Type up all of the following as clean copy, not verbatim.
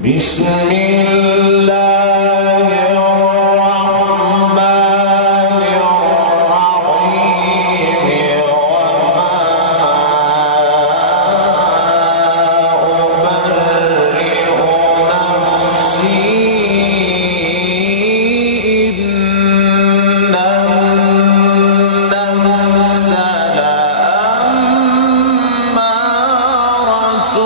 بسم الله الرحمن الرحيم وما أبرئ نفسي إن النفس لأمارة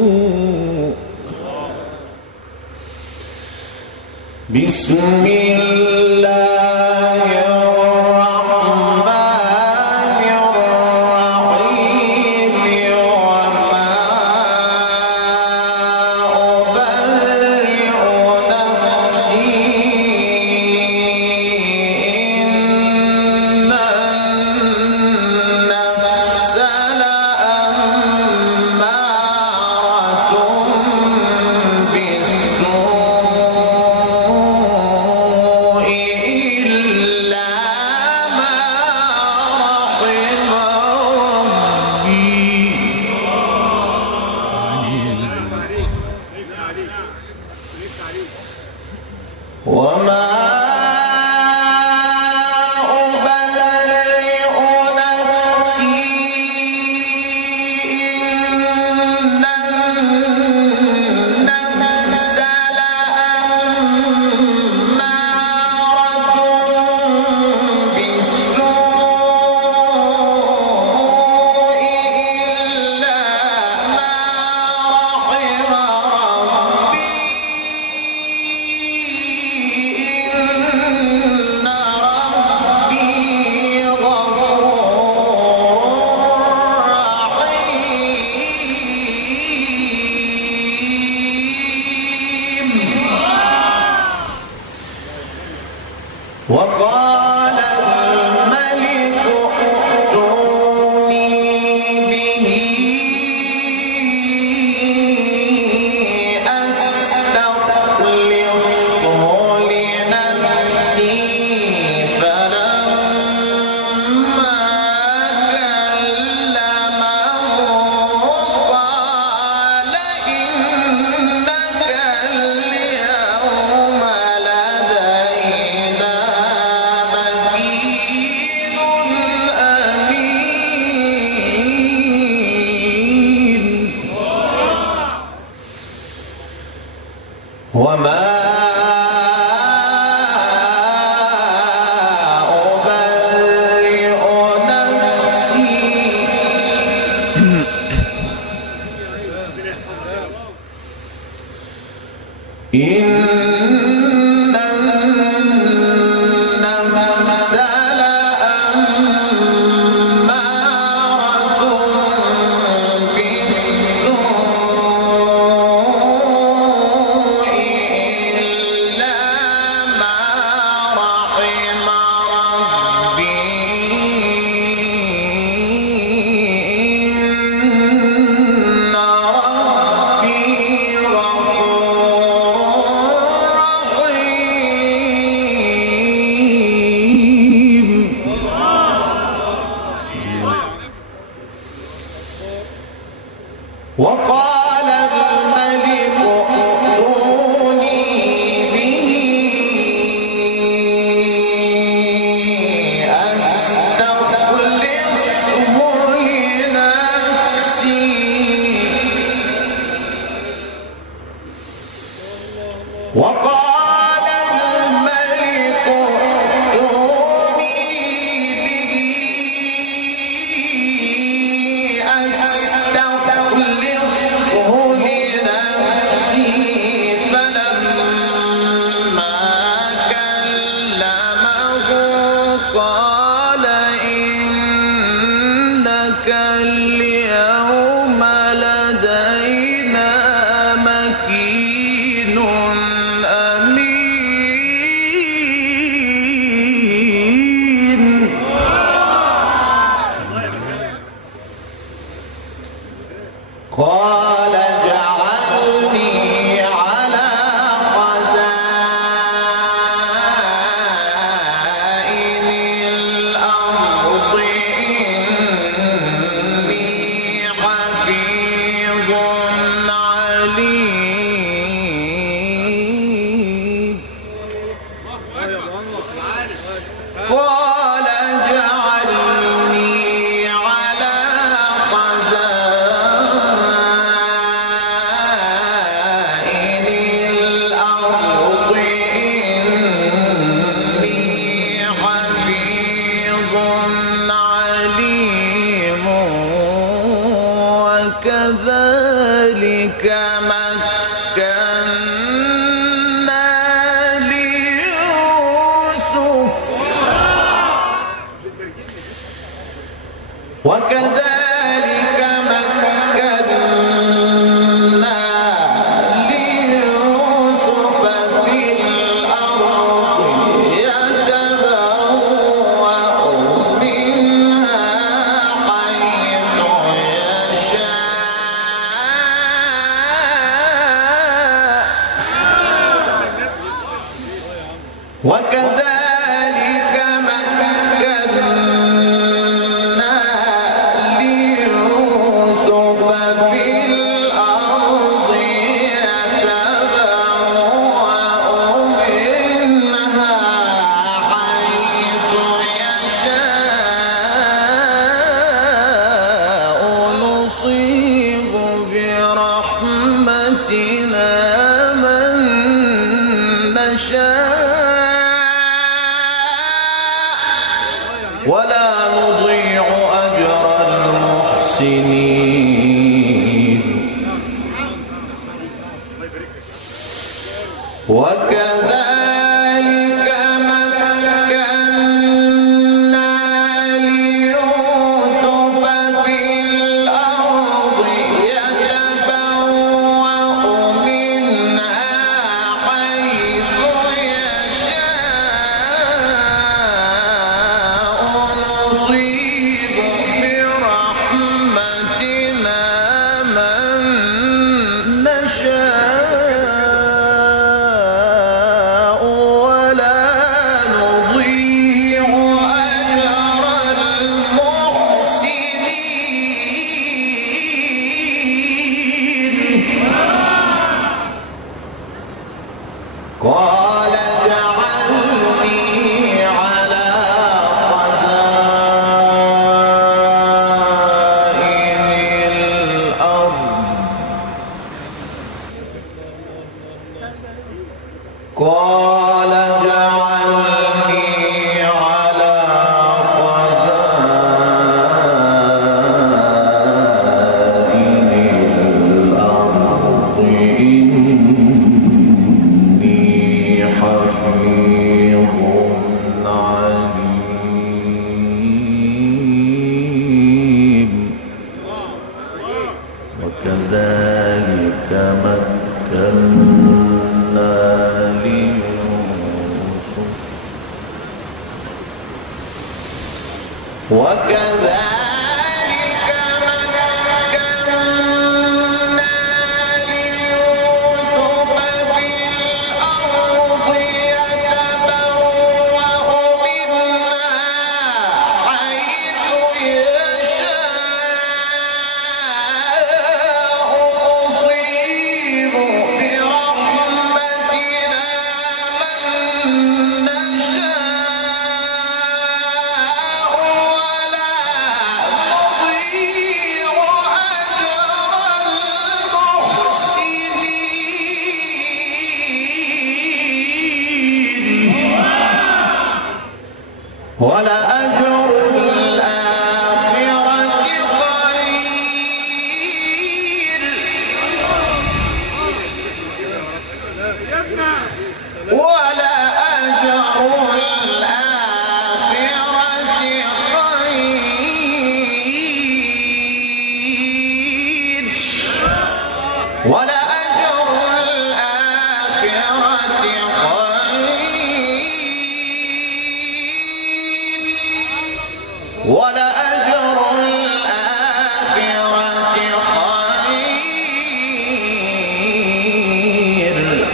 بالسوء بسم الله الرحمن الرحيم وما أبرئ نفسي إن النفس لأمارة بالسوء إلا ما رحم ربي وما أبرئ نفسي إن النفس لأمارة بالسوء إلا ما رحم ربي إن ربي غفور رحيم وقال الملك ائتوني به أستخلصه لنفسي فلما كلمه قال إنك اليوم لدينا مكين أمين وما أبرئ نفسي إن النفس لأمارة بالسوء إلا ما رحم ربي إن ربي غفور رحيم وقال الملك ائتوني به أستخلصه لنفسي وقال الملك ائتوني به أستخلصه لنفسي فلما كلمه قال إنك اليوم لدينا مكين أمين قال اجعلني على خزائن الأرض إني حفيظ وكذلك مكنا ليوسف في الأرض يتبوأ منها حيث يشاء وكذلك مكنا ليوسف في الأرض يتبوأ منها حيث يشاء نصيب برحمتنا من نشاء ولا نضيع أجر المحسنين وكذلك مكنا ليوسف في الأرض يتبوأ منها حيث يشاء نصيب برحمتنا من نشاء ولا نضيع أجر المحسنين قال اجعلني على خزائن الأرض قال اجعلني على خزائن الأرض إني حفيظ عليم وكذلك مكنا ليوسف وكذلك مكنا ليوسف في الأرض يتبوأ منها حيث يشاء نصيب برحمتنا من نشاء ولا نضيع أجر المحسنين ولأجر الآخرة خير ولأجر الآخرة خير ولأجر الآخرة خير ولأجر الآخرة خير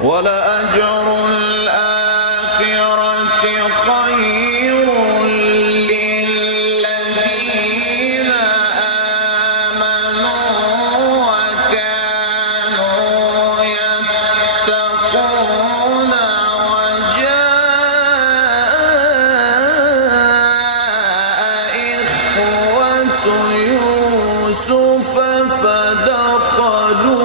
ولأجر الآخرة خير للذين آمنوا وكانوا يتقون وجاء إخوة يوسف فدخلوا